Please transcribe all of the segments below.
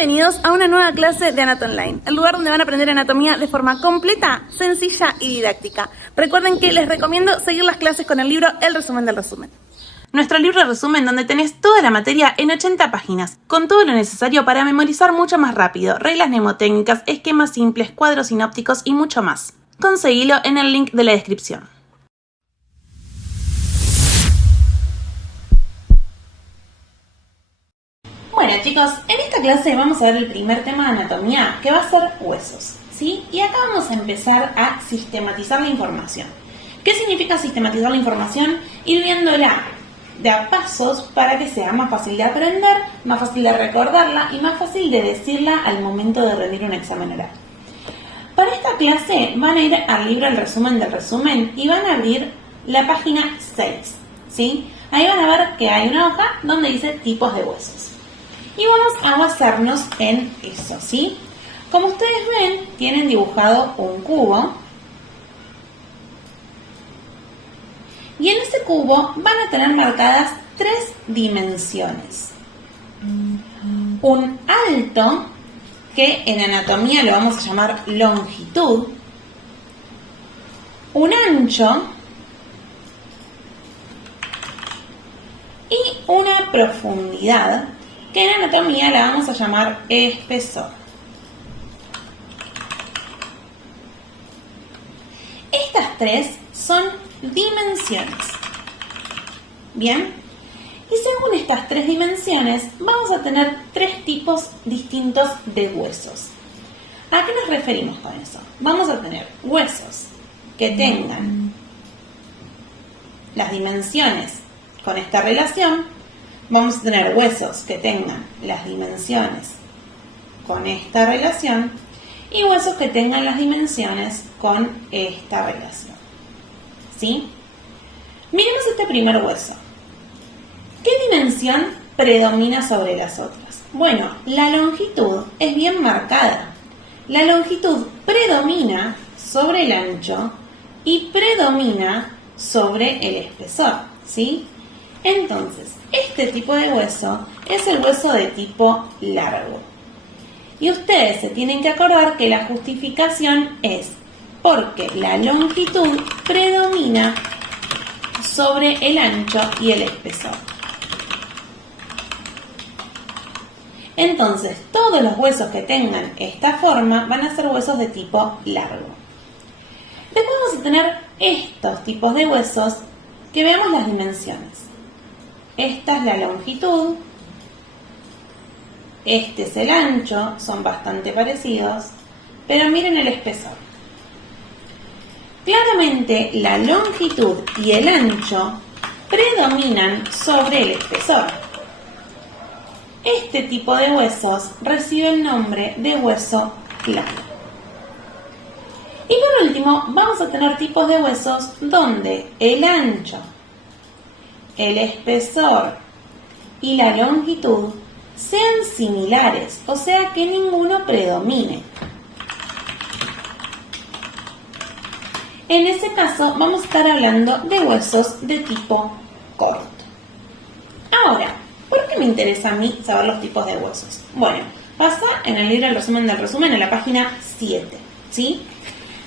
Bienvenidos a una nueva clase de Anato Online, el lugar donde van a aprender anatomía de forma completa, sencilla y didáctica. Recuerden que les recomiendo seguir las clases con el libro El resumen del resumen. Nuestro libro resumen donde tenés toda la materia en 80 páginas, con todo lo necesario para memorizar mucho más rápido, reglas mnemotécnicas, esquemas simples, cuadros sinópticos y mucho más. Conseguilo en el link de la descripción. Bueno chicos, en esta clase vamos a ver el primer tema de anatomía, que va a ser huesos, ¿sí? Y acá vamos a empezar a sistematizar la información. ¿Qué significa sistematizar la información? Ir viéndola de a pasos para que sea más fácil de aprender, más fácil de recordarla y más fácil de decirla al momento de rendir un examen oral. Para esta clase van a ir al libro El resumen del resumen y van a abrir la página 6, ¿sí? Ahí van a ver que hay una hoja donde dice tipos de huesos. Y vamos a basarnos en eso, ¿sí? Como ustedes ven, tienen dibujado un cubo. Y en ese cubo van a tener marcadas 3 dimensiones. Un alto, que en anatomía lo vamos a llamar longitud. Un ancho. Y una profundidad, que en anatomía la vamos a llamar espesor. Estas 3 son dimensiones. Bien, y según estas 3 dimensiones vamos a tener 3 tipos distintos de huesos. ¿A qué nos referimos con eso? Vamos a tener huesos que tengan las dimensiones con esta relación. Vamos a tener huesos que tengan las dimensiones con esta relación y huesos que tengan las dimensiones con esta relación. ¿Sí? Miremos este primer hueso. ¿Qué dimensión predomina sobre las otras? Bueno, la longitud es bien marcada. La longitud predomina sobre el ancho y predomina sobre el espesor, ¿sí? Entonces, este tipo de hueso es el hueso de tipo largo. Y ustedes se tienen que acordar que la justificación es porque la longitud predomina sobre el ancho y el espesor. Entonces, todos los huesos que tengan esta forma van a ser huesos de tipo largo. Después vamos a tener estos tipos de huesos que veamos las dimensiones. Esta es la longitud, este es el ancho, son bastante parecidos, pero miren el espesor. Claramente la longitud y el ancho predominan sobre el espesor. Este tipo de huesos recibe el nombre de hueso plano. Y por último vamos a tener tipos de huesos donde el ancho, el espesor y la longitud sean similares, o sea que ninguno predomine. En ese caso vamos a estar hablando de huesos de tipo corto. Ahora, ¿por qué me interesa a mí saber los tipos de huesos? Bueno, pasa en el libro El resumen del resumen en la página 7, ¿sí?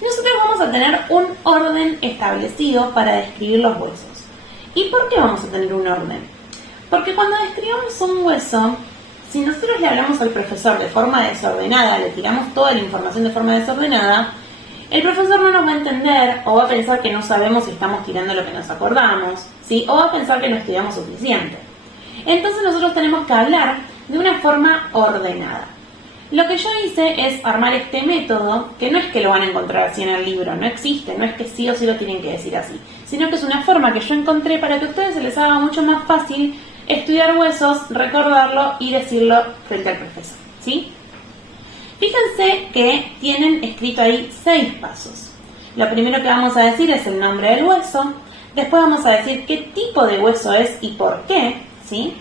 Nosotros vamos a tener un orden establecido para describir los huesos. ¿Y por qué vamos a tener un orden? Porque cuando describimos un hueso, si nosotros le hablamos al profesor de forma desordenada, le tiramos toda la información de forma desordenada, el profesor no nos va a entender o va a pensar que no sabemos si estamos tirando lo que nos acordamos, ¿sí? O va a pensar que no estudiamos suficiente. Entonces nosotros tenemos que hablar de una forma ordenada. Lo que yo hice es armar este método, que no es que lo van a encontrar así en el libro, no existe, no es que sí o sí lo tienen que decir así, sino que es una forma que yo encontré para que a ustedes se les haga mucho más fácil estudiar huesos, recordarlo y decirlo frente al profesor, ¿sí? Fíjense que tienen escrito ahí 6 pasos. Lo primero que vamos a decir es el nombre del hueso, después vamos a decir qué tipo de hueso es y por qué, ¿sí?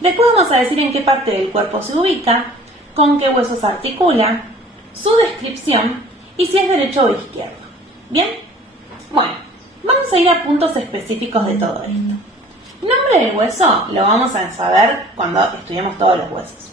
Después vamos a decir en qué parte del cuerpo se ubica, con qué hueso se articula, su descripción y si es derecho o izquierdo. ¿Bien? Bueno, vamos a ir a puntos específicos de todo esto. Nombre del hueso lo vamos a saber cuando estudiemos todos los huesos.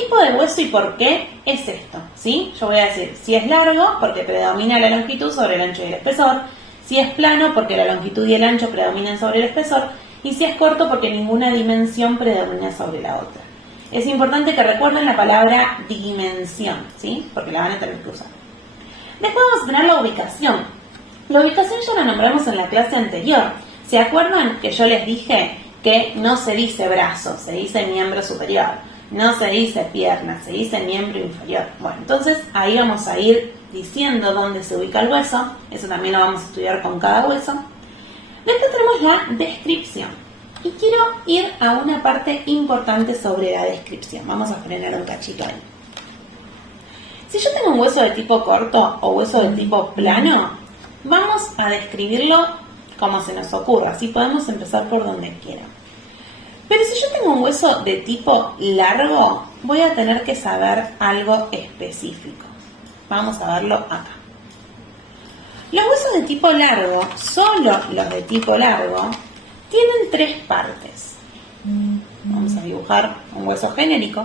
tipo de hueso y por qué es esto, ¿sí? Yo voy a decir, si es largo, porque predomina la longitud sobre el ancho y el espesor. Si es plano, porque la longitud y el ancho predominan sobre el espesor. Y si es corto, porque ninguna dimensión predomina sobre la otra. Es importante que recuerden la palabra dimensión, ¿sí? Porque la van a tener que usar. Después vamos a tener la ubicación. La ubicación ya la nombramos en la clase anterior. ¿Se acuerdan que yo les dije que no se dice brazo, se dice miembro superior? No se dice pierna, se dice miembro inferior. Bueno, entonces ahí vamos a ir diciendo dónde se ubica el hueso. Eso también lo vamos a estudiar con cada hueso. Después tenemos la descripción. Y quiero ir a una parte importante sobre la descripción. Vamos a frenar un cachito ahí. Si yo tengo un hueso de tipo corto o hueso de tipo plano, vamos a describirlo como se nos ocurra. Así podemos empezar por donde quieran. Pero si yo tengo un hueso de tipo largo, voy a tener que saber algo específico. Vamos a verlo acá. Los huesos de tipo largo, solo los de tipo largo, tienen 3 partes. Vamos a dibujar un hueso genérico.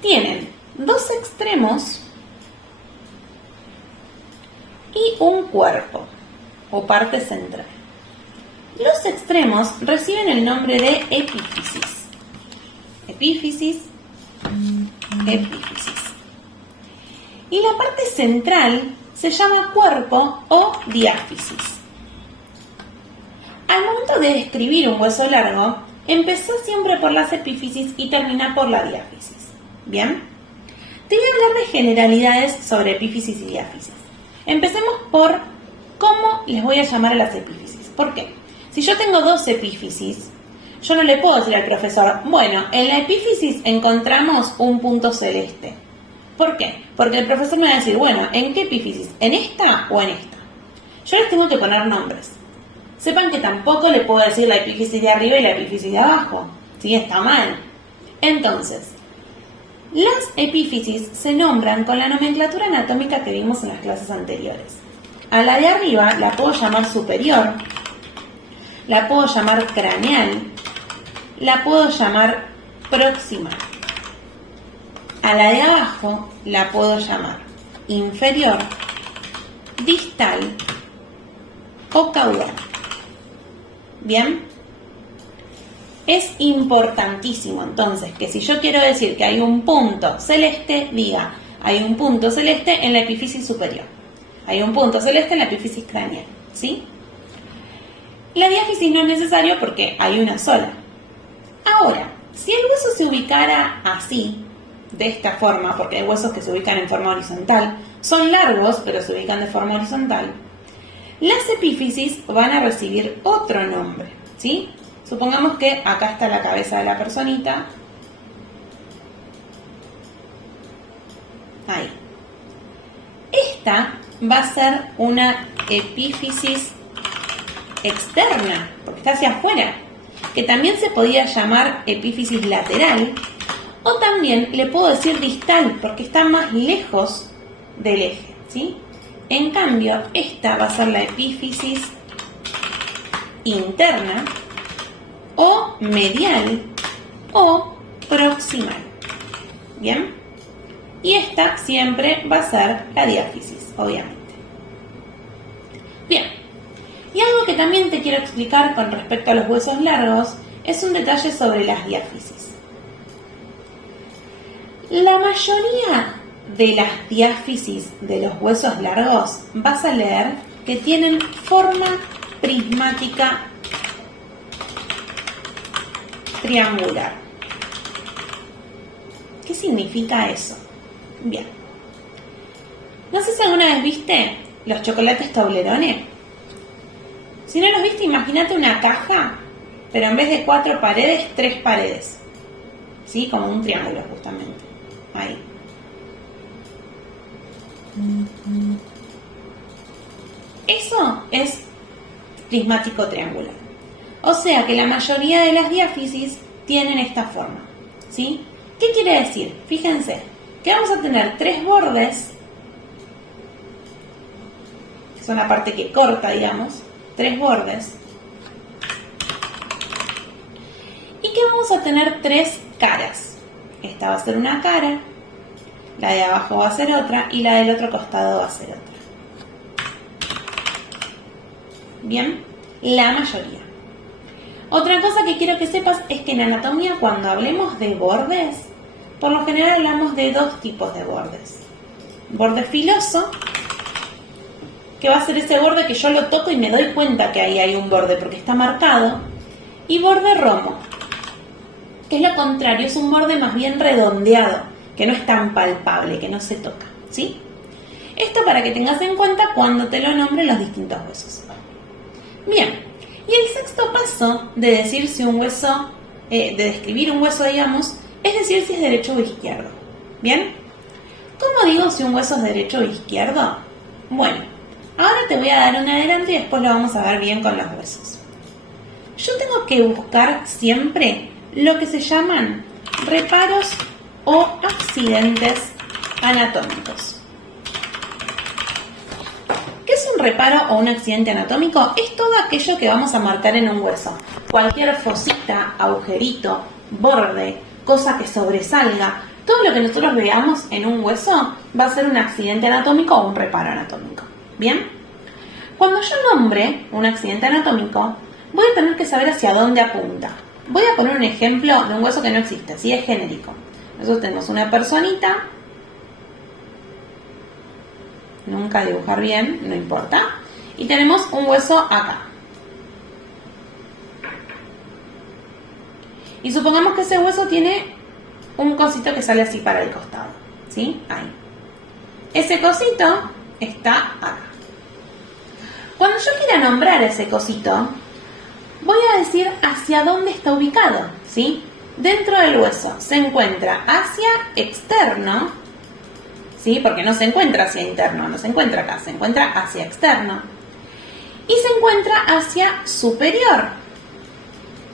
Tienen 2 extremos y un cuerpo o parte central. Los extremos reciben el nombre de epífisis. Epífisis, epífisis. Y la parte central se llama cuerpo o diáfisis. Al momento de describir un hueso largo, empezó siempre por las epífisis y termina por la diáfisis. ¿Bien? Te voy a hablar de generalidades sobre epífisis y diáfisis. Empecemos por cómo les voy a llamar a las epífisis. ¿Por qué? Si yo tengo 2 epífisis, yo no le puedo decir al profesor, bueno, en la epífisis encontramos un punto celeste. ¿Por qué? Porque el profesor me va a decir, bueno, ¿en qué epífisis? ¿En esta o en esta? Yo les tengo que poner nombres. Sepan que tampoco le puedo decir la epífisis de arriba y la epífisis de abajo. ¿Sí? Está mal. Entonces, las epífisis se nombran con la nomenclatura anatómica que vimos en las clases anteriores. A la de arriba la puedo llamar superior, la puedo llamar craneal, la puedo llamar proximal. A la de abajo la puedo llamar inferior, distal o caudal. ¿Bien? Es importantísimo entonces que si yo quiero decir que hay un punto celeste, diga, hay un punto celeste en la epífisis superior. Hay un punto celeste en la epífisis craneal. ¿Sí? La diáfisis no es necesario porque hay una sola. Ahora, si el hueso se ubicara así, de esta forma, porque hay huesos que se ubican en forma horizontal, son largos pero se ubican de forma horizontal, las epífisis van a recibir otro nombre, ¿sí? Supongamos que acá está la cabeza de la personita. Ahí. Esta va a ser una epífisis externa, porque está hacia afuera, que también se podía llamar epífisis lateral, o también le puedo decir distal, porque está más lejos del eje, ¿sí? En cambio, esta va a ser la epífisis interna, o medial, o proximal. ¿Bien? Y esta siempre va a ser la diáfisis, obviamente. Bien. Y algo que también te quiero explicar con respecto a los huesos largos es un detalle sobre las diáfisis. La mayoría de las diáfisis de los huesos largos vas a leer que tienen forma prismática triangular. ¿Qué significa eso? Bien. No sé si alguna vez viste los chocolates Toblerone. Si no los viste, imagínate una caja, pero en vez de 4 paredes, 3 paredes. ¿Sí? Como un triángulo, justamente. Ahí. Eso es prismático triangular. O sea que la mayoría de las diáfisis tienen esta forma. ¿Sí? ¿Qué quiere decir? Fíjense que vamos a tener 3 bordes, que son la parte que corta, digamos, 3 bordes, y que vamos a tener 3 caras esta va a ser una cara, la de abajo va a ser otra y la del otro costado va a ser otra. Bien, la mayoría. Otra cosa que quiero que sepas es que en anatomía, cuando hablemos de bordes, por lo general hablamos de dos tipos de bordes. Borde filoso, que va a ser ese borde que yo lo toco y me doy cuenta que ahí hay un borde porque está marcado. Y borde romo, que es lo contrario, es un borde más bien redondeado, que no es tan palpable, que no se toca, ¿sí? Esto para que tengas en cuenta cuando te lo nombre los distintos huesos. Bien, y el sexto paso de decir si un hueso, de describir un hueso, digamos, es decir si es derecho o izquierdo. ¿Bien? ¿Cómo digo si un hueso es derecho o izquierdo? Bueno, ahora te voy a dar un adelanto y después lo vamos a ver bien con los huesos. Yo tengo que buscar siempre lo que se llaman reparos o accidentes anatómicos. ¿Qué es un reparo o un accidente anatómico? Es todo aquello que vamos a marcar en un hueso. Cualquier fosita, agujerito, borde, cosa que sobresalga, todo lo que nosotros veamos en un hueso va a ser un accidente anatómico o un reparo anatómico. ¿Bien? Cuando yo nombre un accidente anatómico, voy a tener que saber hacia dónde apunta. Voy a poner un ejemplo de un hueso que no existe, así es genérico. Nosotros tenemos una personita, nunca dibujar bien, no importa, y tenemos un hueso acá. Y supongamos que ese hueso tiene un cosito que sale así para el costado, ¿sí? Ahí. Ese cosito está acá. Cuando yo quiera nombrar ese cosito, voy a decir hacia dónde está ubicado, ¿sí? Dentro del hueso se encuentra hacia externo, ¿sí? Porque no se encuentra hacia interno, no se encuentra acá, se encuentra hacia externo. Y se encuentra hacia superior,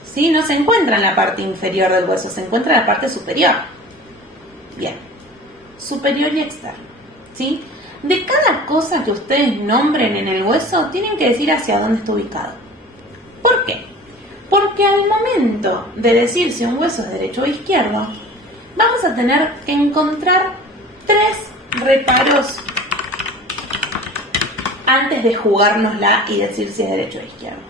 ¿sí? No se encuentra en la parte inferior del hueso, se encuentra en la parte superior. Bien, superior y externo, ¿sí? De cada cosa que ustedes nombren en el hueso, tienen que decir hacia dónde está ubicado. ¿Por qué? Porque al momento de decir si un hueso es derecho o izquierdo, vamos a tener que encontrar 3 reparos antes de jugárnosla y decir si es derecho o izquierdo.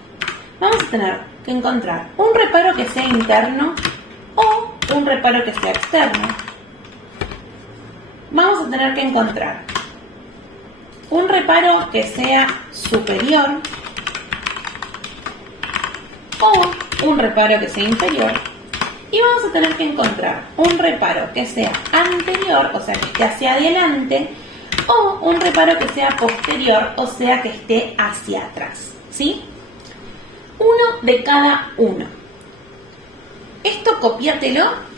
Vamos a tener que encontrar un reparo que sea interno o un reparo que sea externo. Vamos a tener que encontrar un reparo que sea superior o un reparo que sea inferior. Y vamos a tener que encontrar un reparo que sea anterior, o sea que esté hacia adelante, o un reparo que sea posterior, o sea que esté hacia atrás, ¿sí? Uno de cada uno. Esto copiátelo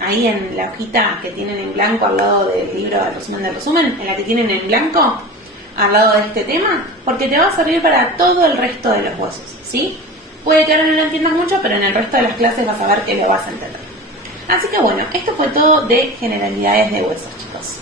ahí en la hojita que tienen en blanco al lado del libro de resumen del resumen, en la que tienen en blanco al lado de este tema, porque te va a servir para todo el resto de los huesos, ¿sí? Puede que ahora no lo entiendas mucho, pero en el resto de las clases vas a ver que lo vas a entender. Así que bueno, esto fue todo de generalidades de huesos, chicos.